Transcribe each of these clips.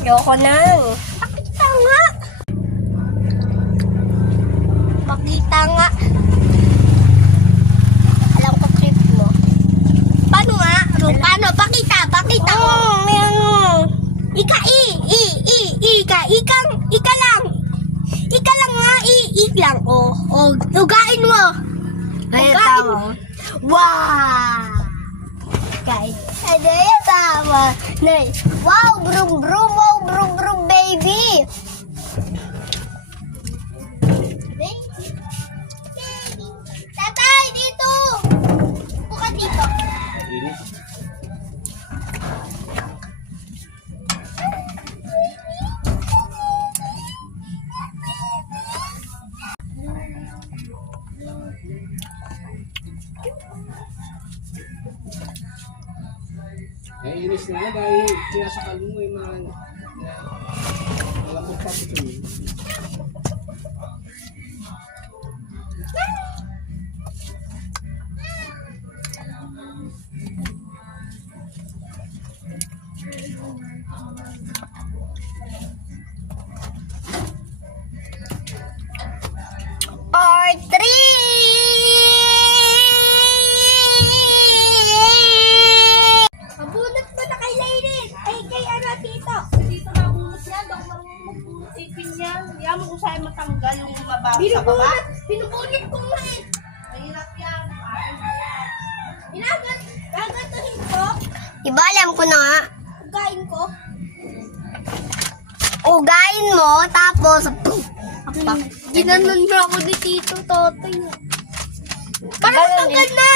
Ayoko nang. Pakita nga. Pakita nga. Alam ko trip mo. Paano nga? Paano? Pakita. Pakita ko. Ika lang. Ika lang nga. Lang. Ugain mo. Ugain mo. Wow. Guys. Ay, tama. Wow, brum brum. Wow, brum brum, baby. Tatay, dito. Buka dito. Inis na dahil sinasakal mo yung mga alam mo pa ito yun. R3. Mabunot mo na kay Lainit. Ay, kay ano, tito. Dito nabunot yan. Daw marunong magbunot ipin yan. Yan mo kung saan matanggal yung baba sa baba. Binubunot ko nga eh. Mahirap yan. Gagatuhin ko. Diba alam ko na nga. Ugain ko. Ugain mo, tapos, ginanon mo ako ni Tito Totoy. Parang tanggal na.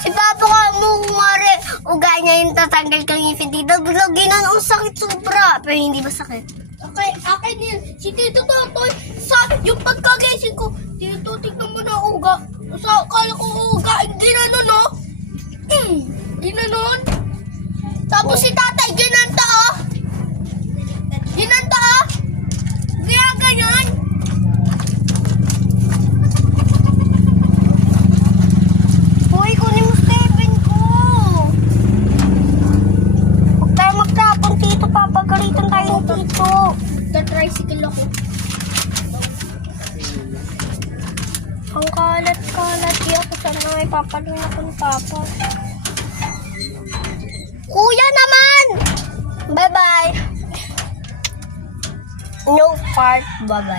Si Papa ka mo kumari, ugain niya yung tatanggal kang ngipin dito. Bigla ginanon, sakit sobra. Pero hindi ba sakit? Okay, akin din. Si Tito Totoy, yung pagkagising ko, Tito, tignan mo na uga. Kala ko ugain, ginanon, no? Ginanon. Tapos si tatay, ginanta, oh. Ginanta, oh. Kaya ganyan. Hoy, kunin mo Stephen ko. Huwag tayo magtapon, Tito. Papagalitan tayo ng Tito. Tricycle ako. Ang kalat-kalat. Di ako sana ipapaluin ako ni Papa. Kuya naman! Bye-bye! No part, bye-bye.